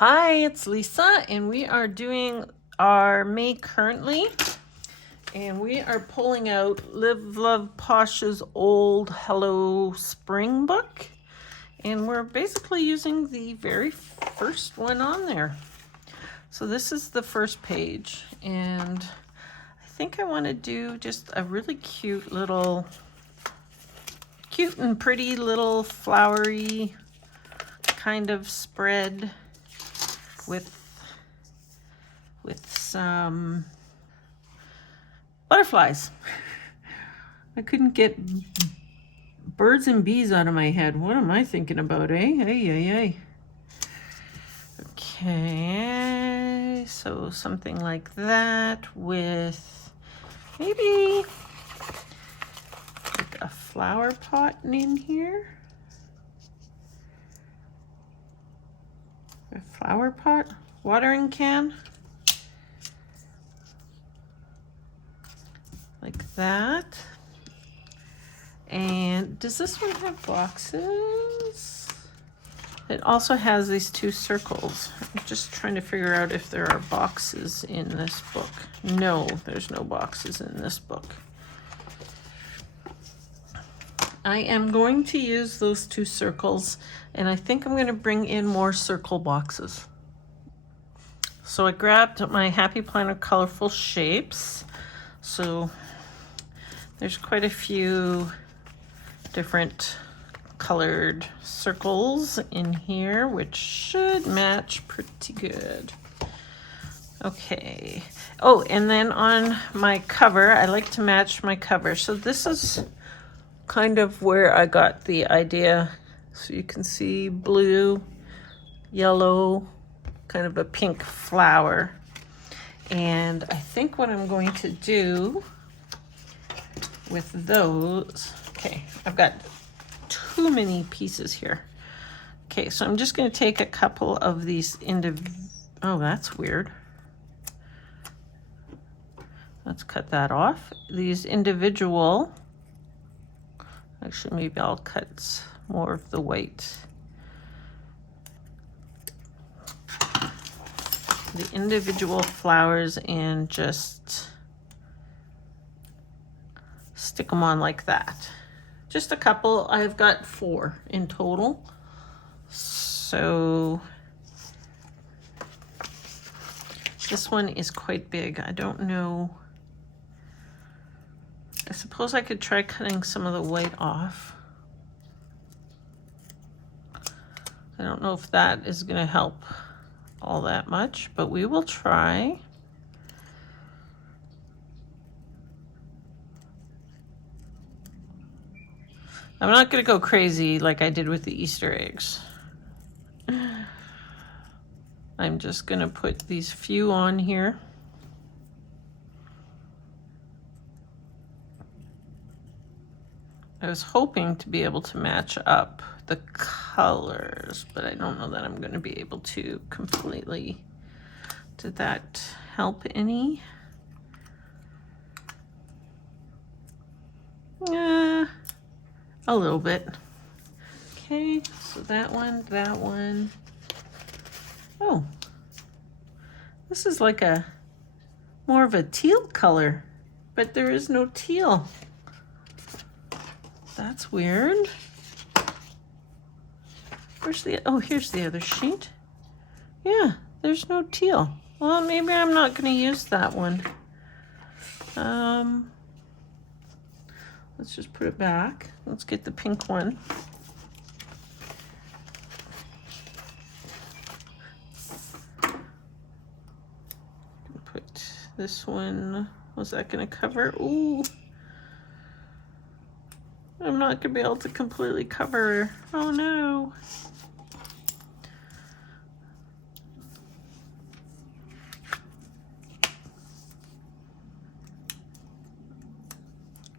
Hi, it's Lisa, and we are doing our May currently, and we are pulling out Love Posh's old Hello Spring book, and we're basically using the very first one on there. So this is the first page, and I think I want to do just a really cute and pretty little flowery kind of spread with some butterflies. I couldn't get birds and bees out of my head. What am I thinking about, eh? Hey. Okay, so something like that with maybe like a flower pot in here. A flower pot, watering can. Like that. And does this one have boxes? It also has these two circles. I'm just trying to figure out if there are boxes in this book. No, there's no boxes in this book. I am going to use those two circles, and I think I'm going to bring in more circle boxes. So I grabbed my Happy Planner Colorful Shapes. So there's quite a few different colored circles in here, which should match pretty good. Okay. Oh, and then on my cover, I like to match my cover. So this is kind of where I got the idea. So you can see blue, yellow, kind of a pink flower. And I think what I'm going to do with those, okay, I've got too many pieces here. Okay, so I'm just going to take a couple of these oh, that's weird. Let's cut that off. These individual, actually maybe I'll cut more of the white. The individual flowers and just stick them on like that. Just a couple. I've got 4 in total. So this one is quite big. I don't know. I suppose I could try cutting some of the white off. I don't know if that is going to help all that much, but we will try. I'm not going to go crazy like I did with the Easter eggs. I'm just going to put these few on here. I was hoping to be able to match up the colors, but I don't know that I'm going to be able to completely. Did that help any? A little bit. Okay, so that one. Oh, this is like a more of a teal color, but there is no teal. That's weird. Where's oh, here's the other sheet. Yeah, there's no teal. Well, maybe I'm not going to use that one. Let's just put it back. Let's get the pink one. Put this one. Was that going to cover? Ooh. I'm not going to be able to completely cover. Oh no.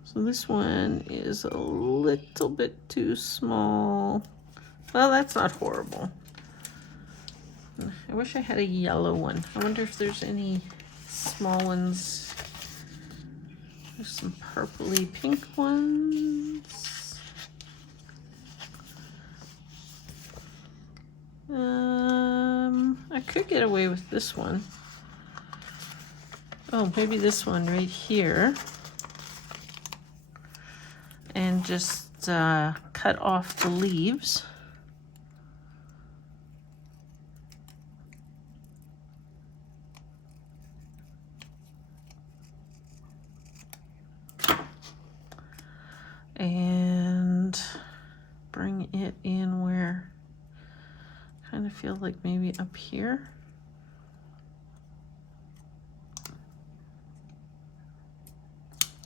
So this one is a little bit too small. Well, that's not horrible. I wish I had a yellow one. I wonder if there's any small ones. There's some purpley pink ones. could get away with this one. Oh, maybe this one right here. And just cut off the leaves. And bring it in where I kind of feel like maybe up here.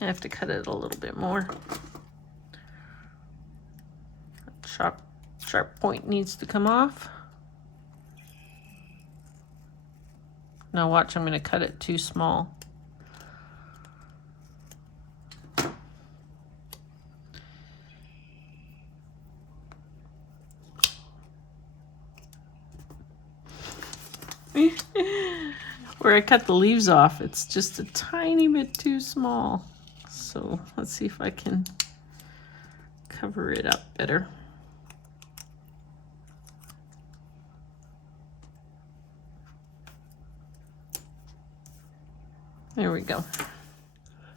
I have to cut it a little bit more. Sharp point needs to come off. Now watch, I'm going to cut it too small. Where I cut the leaves off, it's just a tiny bit too small. So let's see if I can cover it up better. There we go.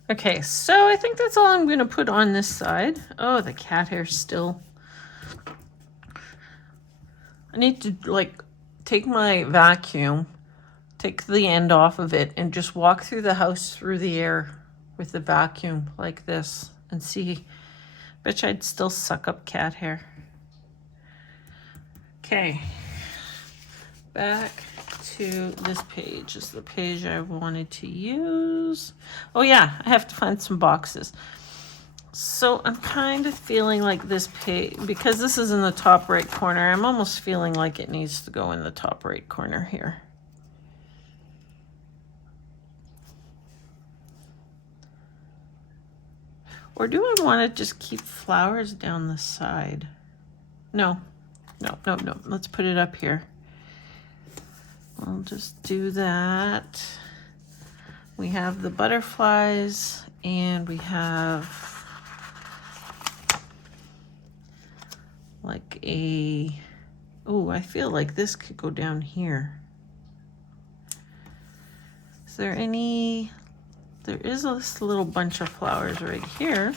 Okay, so I think that's all I'm going to put on this side. Oh, the cat hair still. I need to like take my vacuum, take the end off of it, and just walk through the house through the air with the vacuum like this and see. Bet you I'd still suck up cat hair. Okay, back to this page is the page I wanted to use. Oh yeah, I have to find some boxes. So I'm kind of feeling like this page, because this is in the top right corner, I'm almost feeling like it needs to go in the top right corner here. Or do I want to just keep flowers down the side? No. Let's put it up here. I'll just do that. We have the butterflies and we have like a, oh, I feel like this could go down here. Is there any, there is this little bunch of flowers right here.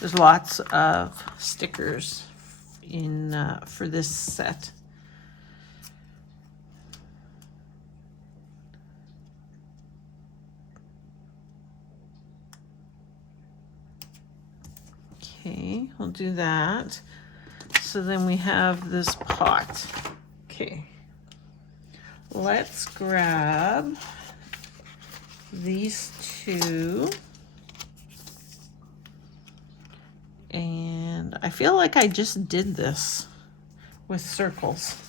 There's lots of stickers in for this set. Okay, we'll do that. So then we have this pot. Okay, let's grab these two. And I feel like I just did this with circles.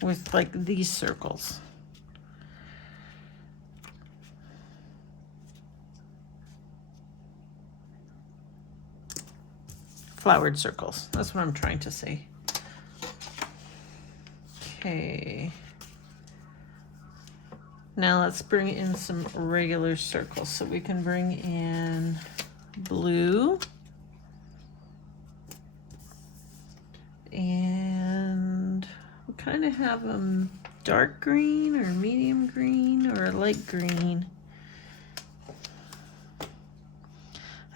With like these circles. Flowered circles. That's what I'm trying to say. Okay. Now let's bring in some regular circles. So we can bring in blue. And we kind of have a dark green or medium green or a light green.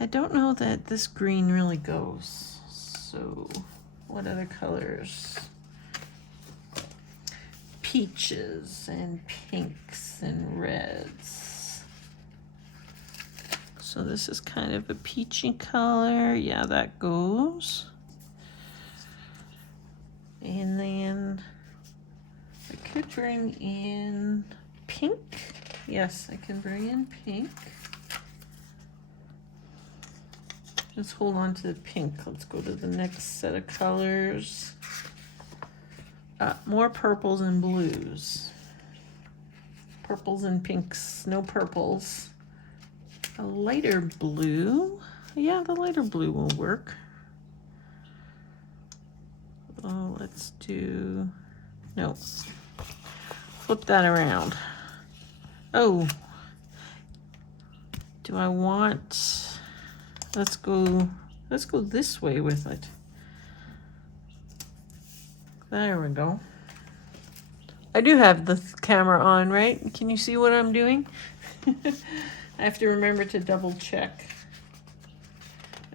I don't know that this green really goes. So what other colors? Peaches and pinks and reds. So this is kind of a peachy color. Yeah, that goes. And then I could bring in pink. Yes, I can bring in pink. Let's hold on to the pink. Let's go to the next set of colors. More purples and blues. Purples and pinks, no purples. A lighter blue. Yeah, the lighter blue will work. Oh, let's do, no. Flip that around. Oh, do I want, let's go this way with it. There we go. I do have the camera on, right? Can you see what I'm doing? I have to remember to double check.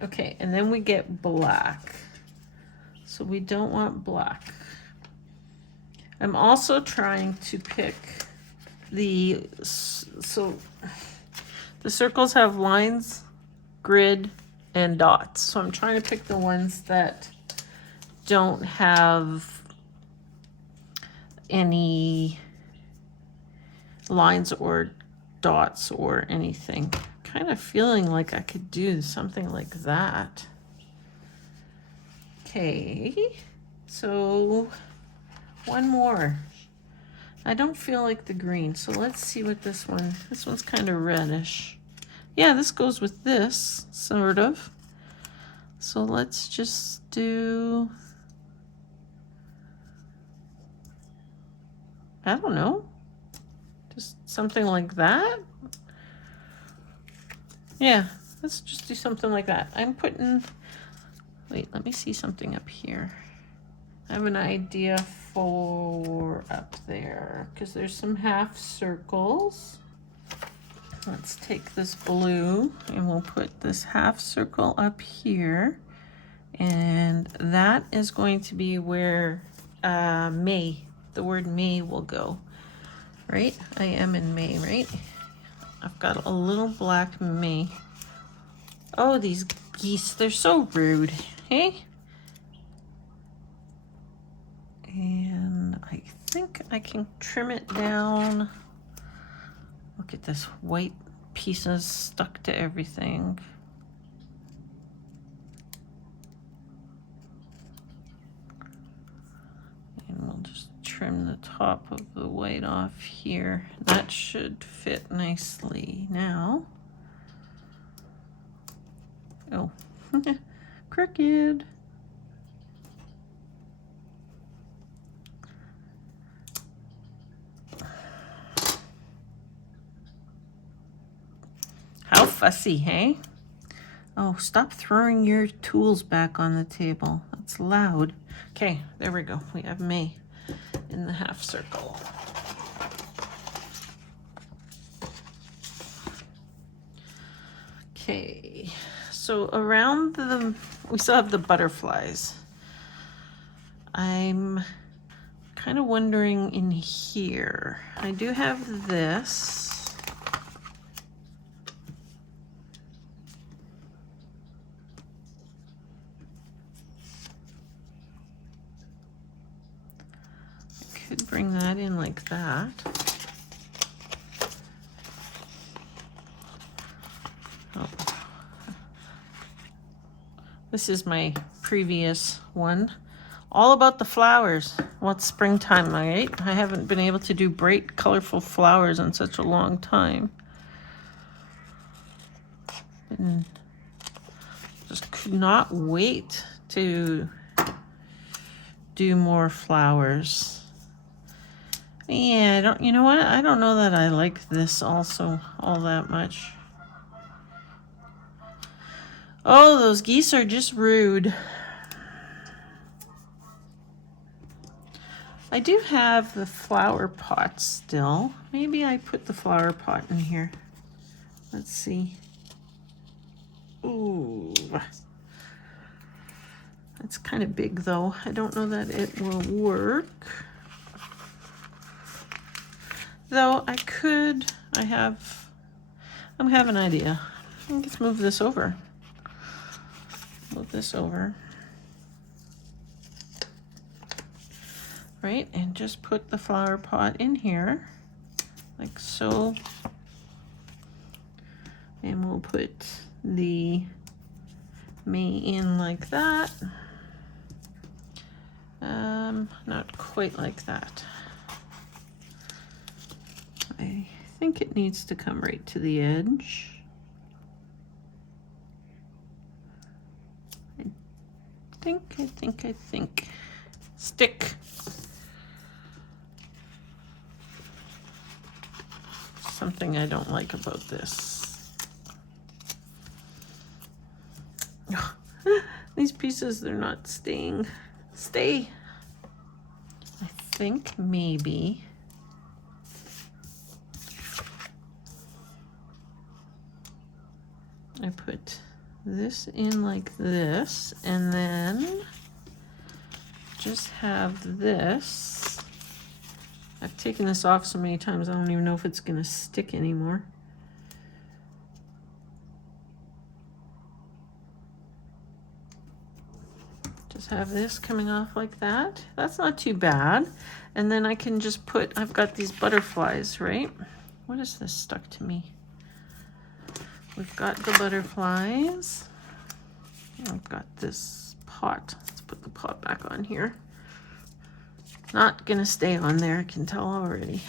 Okay, and then we get black. So we don't want black. I'm also trying to pick so the circles have lines, grid, and dots. So I'm trying to pick the ones that don't have any lines or dots or anything. Kind of feeling like I could do something like that. Okay, so one more. I don't feel like the green, so let's see what this one's kind of reddish. Yeah, this goes with this, sort of. So let's just do, I don't know, just something like that. Yeah, let's just do something like that. I'm putting, wait, let me see something up here. I have an idea for up there because there's some half circles. Let's take this blue and we'll put this half circle up here. And that is going to be where May, the word May will go, right? I am in May, right? I've got a little black May. Oh, these geese, they're so rude, hey? And I think I can trim it down. Look at this white pieces stuck to everything. And we'll just trim the top of the white off here. That should fit nicely now. Oh, crooked. How fussy, hey? Oh, stop throwing your tools back on the table. That's loud. Okay, there we go. We have May in the half circle. Okay, so around we still have the butterflies. I'm kind of wondering in here. I do have this. Could bring that in like that. Oh. This is my previous one. All about the flowers. Well, it's springtime, right? I haven't been able to do bright, colorful flowers in such a long time. And just could not wait to do more flowers. Yeah, you know what? I don't know that I like this also all that much. Oh, those geese are just rude. I do have the flower pot still. Maybe I put the flower pot in here. Let's see. Ooh. That's kind of big though. I don't know that it will work. Though I could, I have an idea. Let's move this over. Move this over. Right, and just put the flower pot in here, like so. And we'll put the May in like that. Not quite like that. I think it needs to come right to the edge. I think. Stick. Something I don't like about this. These pieces, they're not staying. Stay. think maybe I put this in like this, and then just have this. I've taken this off so many times I don't even know if it's gonna stick anymore. Just have this coming off like that. That's not too bad. And then I can just put, I've got these butterflies, right? What is this stuck to me? We've got the butterflies. I've got this pot. Let's put the pot back on here. Not gonna stay on there, I can tell already.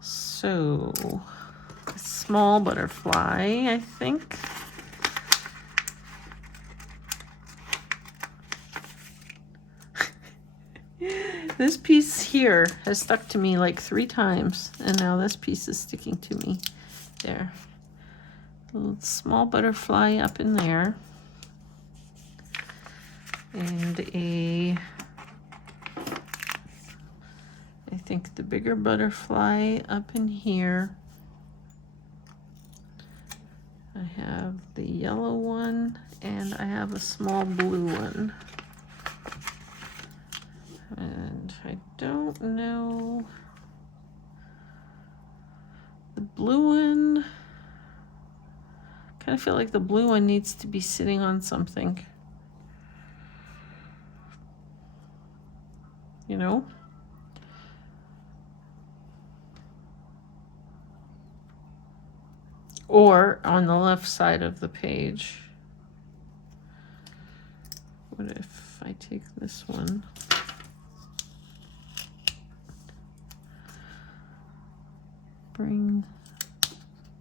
So, a small butterfly, I think. This piece here has stuck to me like 3 times, and now this piece is sticking to me. There. A little small butterfly up in there. And I think the bigger butterfly up in here. I have the yellow one, and I have a small blue one. And I don't know, the blue one, kind of feel like the blue one needs to be sitting on something, you know? Or on the left side of the page. What if I take this one? Bring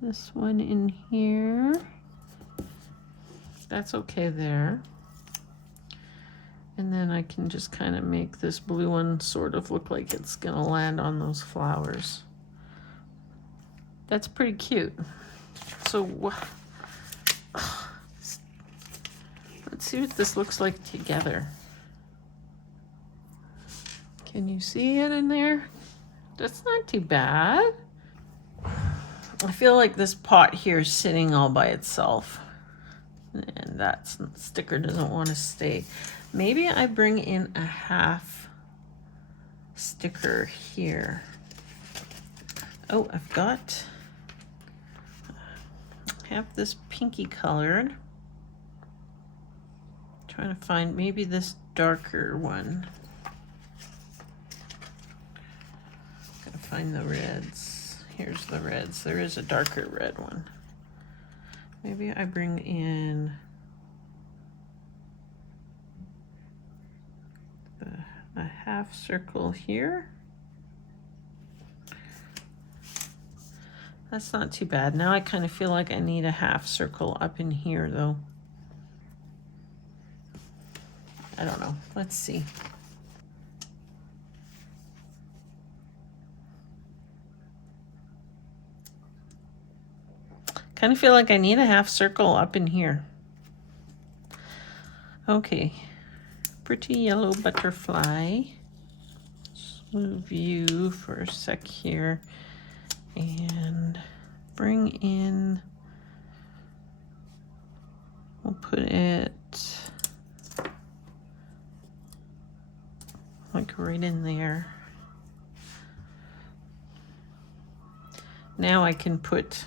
this one in here. That's okay there. And then I can just kind of make this blue one sort of look like it's gonna land on those flowers. That's pretty cute. So let's see what this looks like together. Can you see it in there? That's not too bad. I feel like this pot here is sitting all by itself, and that sticker doesn't want to stay. Maybe I bring in a half sticker here. Oh, I have this pinky colored. Trying to find maybe this darker one. Gotta find the reds. Here's the reds. There is a darker red one. Maybe I bring in a half circle here. That's not too bad. Now I kind of feel like I need a half circle up in here though. I don't know. Let's see. Kind of feel like I need a half circle up in here. Okay, pretty yellow butterfly. Let's move you for a sec here and bring in, we'll put it like right in there. Now I can put,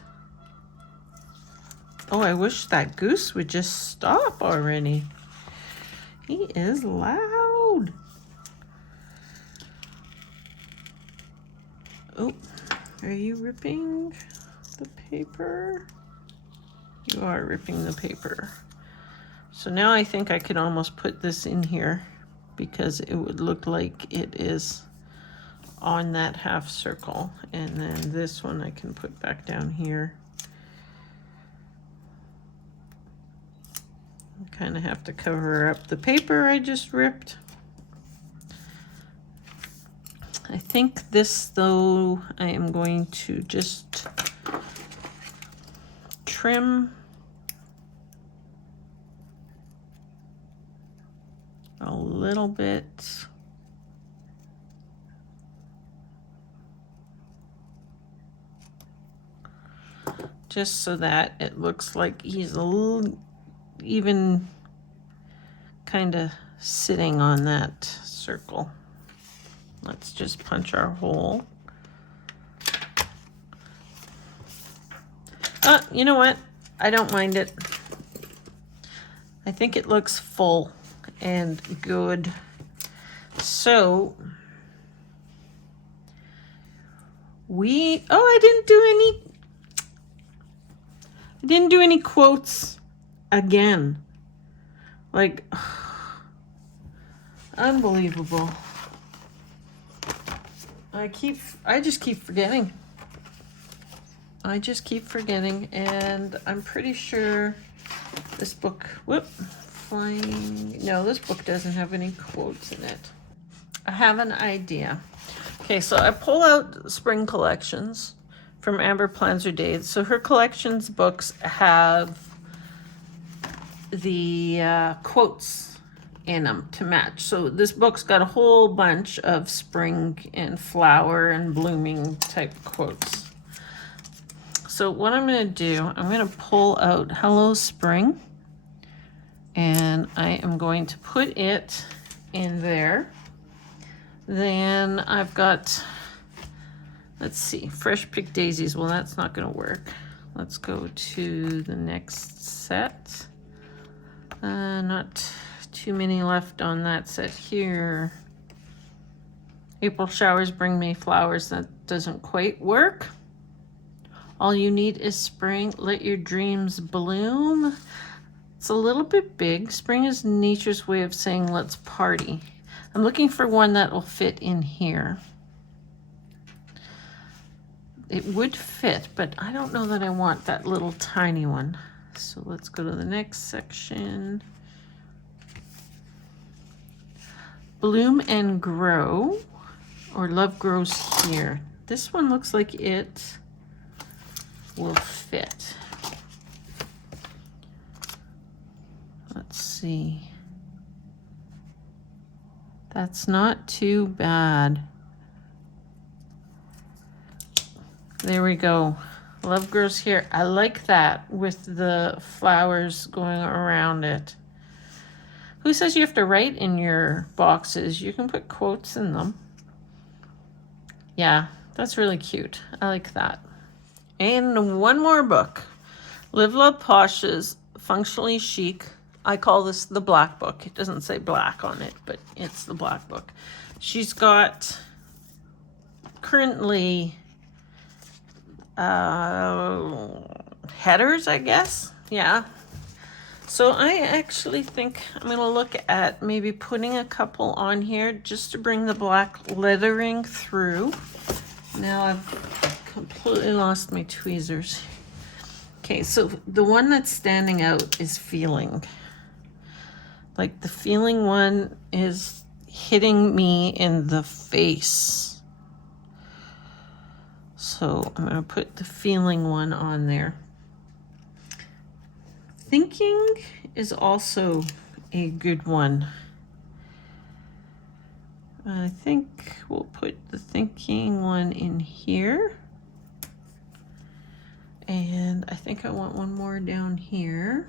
oh, I wish that goose would just stop already. He is loud. Oh, are you ripping the paper? You are ripping the paper. So now I think I could almost put this in here because it would look like it is on that half circle. And then this one I can put back down here. Kind of have to cover up the paper I just ripped. I think this though, I am going to just trim a little bit. Just so that it looks like he's a little even kind of sitting on that circle. Let's just punch our hole. You know what? I don't mind it. I think it looks full and good. So I didn't do any quotes again. Like, unbelievable. I just keep forgetting. And I'm pretty sure this book, no, this book doesn't have any quotes in it. I have an idea. Okay, so I pull out spring collections from Amber Plans Her Days. So her collections books have the quotes in them to match. So this book's got a whole bunch of spring and flower and blooming type quotes. So what I'm going to do, I'm going to pull out Hello Spring, and I am going to put it in there. Then I've got, let's see, Fresh Picked Daisies. Well, that's not going to work. Let's go to the next set. Not too many left on that set here. April Showers Bring Me Flowers. That doesn't quite work. All You Need Is Spring. Let Your Dreams Bloom. It's a little bit big. Spring is nature's way of saying let's party. I'm looking for one that will fit in here. It would fit, but I don't know that I want that little tiny one. So let's go to the next section. Bloom and Grow, or Love Grows Here. This one looks like it will fit. Let's see. That's not too bad. There we go. Love Grows Here. I like that with the flowers going around it. Who says you have to write in your boxes? You can put quotes in them. Yeah, that's really cute. I like that. And one more book. Live Love Posh's Functionally Chic. I call this the black book. It doesn't say black on it, but it's the black book. She's got currently headers, I guess. Yeah. So I actually think I'm going to look at maybe putting a couple on here just to bring the black lettering through. Now I've completely lost my tweezers. Okay, so the one that's standing out is Feeling. Like the Feeling one is hitting me in the face. So I'm going to put the Feeling one on there. Thinking is also a good one. I think we'll put the Thinking one in here. And I think I want one more down here.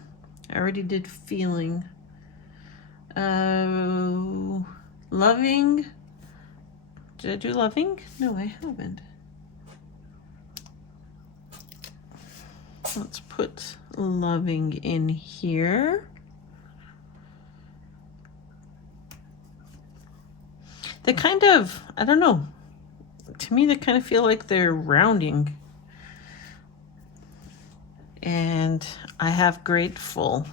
I already did Feeling. Loving. Did I do Loving? No, I haven't. Let's put Loving in here. They kind of, I don't know. To me, they kind of feel like they're rounding. And I have Grateful.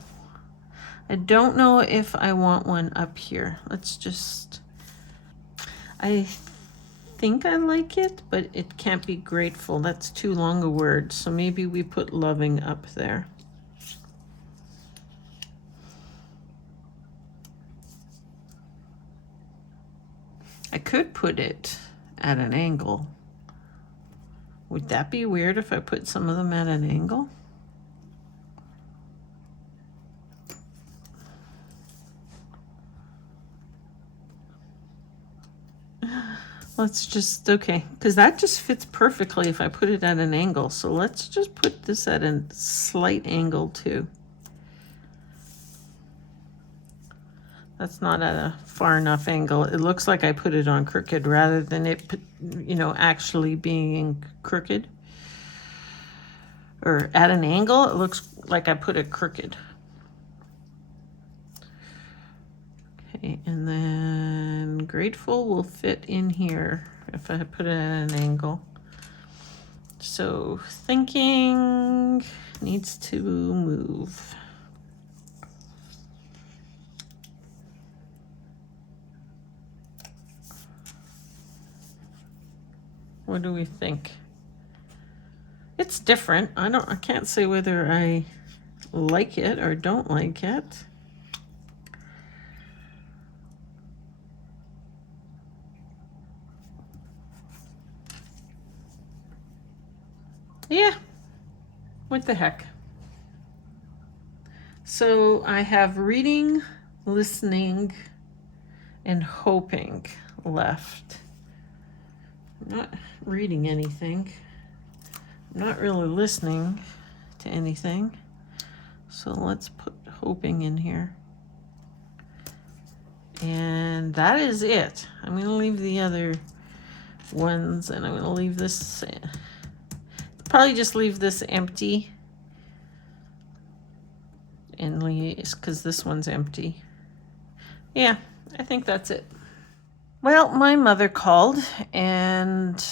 I don't know if I want one up here. Let's just, I think I like it, but it can't be Grateful. That's too long a word. So maybe we put Loving up there. I could put it at an angle. Would that be weird if I put some of them at an angle? Let's just, okay, because that just fits perfectly if I put it at an angle. So let's just put this at a slight angle too. That's not at a far enough angle. It looks like I put it on crooked rather than it, you know, actually being crooked. Or at an angle, it looks like I put it crooked. Okay, and then Grateful will fit in here if I put it at an angle. So Thinking needs to move. What do we think? It's different. I can't say whether I like it or don't like it. Yeah, what the heck. So I have Reading, Listening, and Hoping left. I'm not reading anything. I'm not really listening to anything. So let's put Hoping in here. And that is it. I'm going to leave the other ones, and I'm going to leave this, probably just leave this empty. And leave, because this one's empty. Yeah, I think that's it. Well, my mother called, and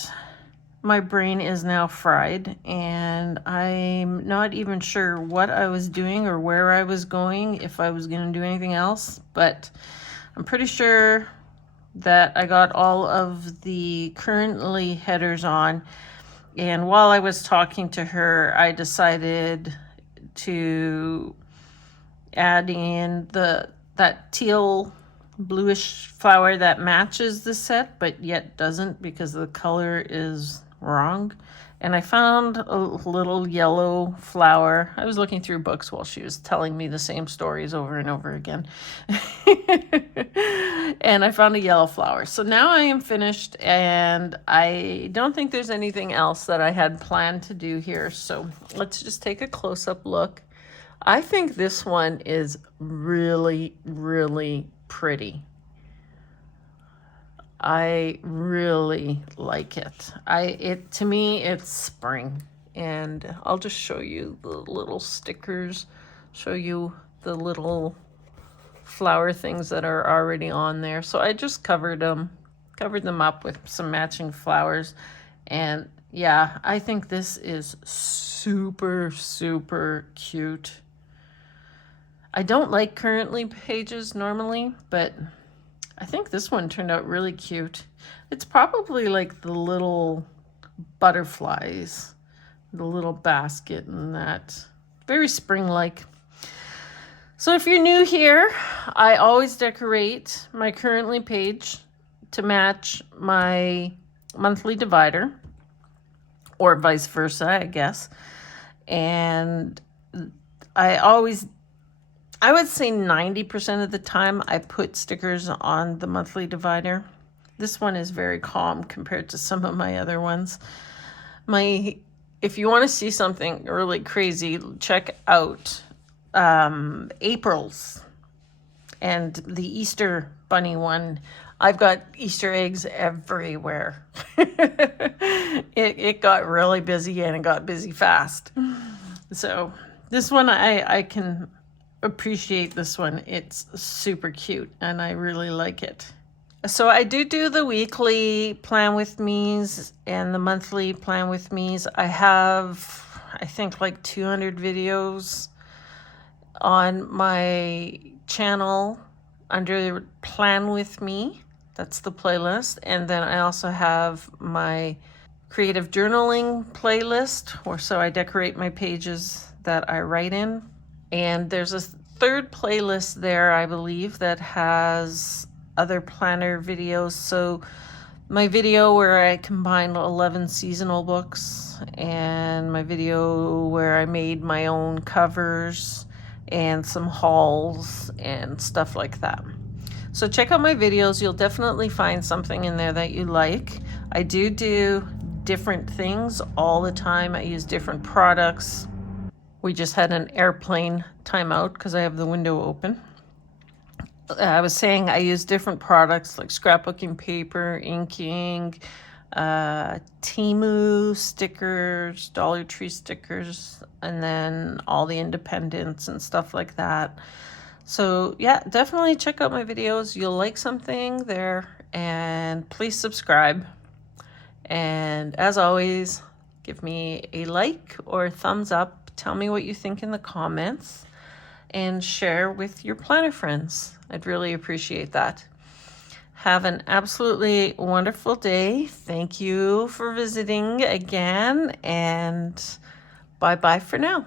my brain is now fried, and I'm not even sure what I was doing or where I was going, if I was going to do anything else, but I'm pretty sure that I got all of the currently headers on, and while I was talking to her, I decided to add in that teal bluish flower that matches the set but yet doesn't because the color is wrong. And I found a little yellow flower. I was looking through books while she was telling me the same stories over and over again. And I found a yellow flower. So now I am finished, and I don't think there's anything else that I had planned to do here. So let's just take a close-up look. I think this one is really, really pretty. I really like it. To me, it's spring. And I'll just show you the little stickers, show you the little flower things that are already on there. So I just covered them up with some matching flowers. And yeah, I think this is super, super cute. I don't like currently pages normally, but I think this one turned out really cute. It's probably like the little butterflies, the little basket and that. Very spring-like. So if you're new here, I always decorate my currently page to match my monthly divider, or vice versa, I guess. And I would say 90% of the time I put stickers on the monthly divider. This one is very calm compared to some of my other ones. If you want to see something really crazy, check out April's and the Easter bunny one. I've got Easter eggs everywhere. It got really busy, and it got busy fast. So this one I can appreciate this one. It's super cute, and I really like it. So I do the weekly plan with me's and the monthly plan with me's. I have, I think, like 200 videos on my channel under Plan With Me. That's the playlist. And then I also have my creative journaling playlist, or so I decorate my pages that I write in. And there's a third playlist there, I believe, that has other planner videos. So my video where I combined 11 seasonal books, and my video where I made my own covers and some hauls and stuff like that. So check out my videos. You'll definitely find something in there that you like. I do different things all the time. I use different products. We just had an airplane timeout because I have the window open. I was saying I use different products like scrapbooking paper, inking, Temu stickers, Dollar Tree stickers, and then all the independents and stuff like that. So yeah, definitely check out my videos. You'll like something there, and please subscribe. And as always, give me a like or a thumbs up. Tell me what you think in the comments and share with your planner friends. I'd really appreciate that. Have an absolutely wonderful day. Thank you for visiting again, and bye-bye for now.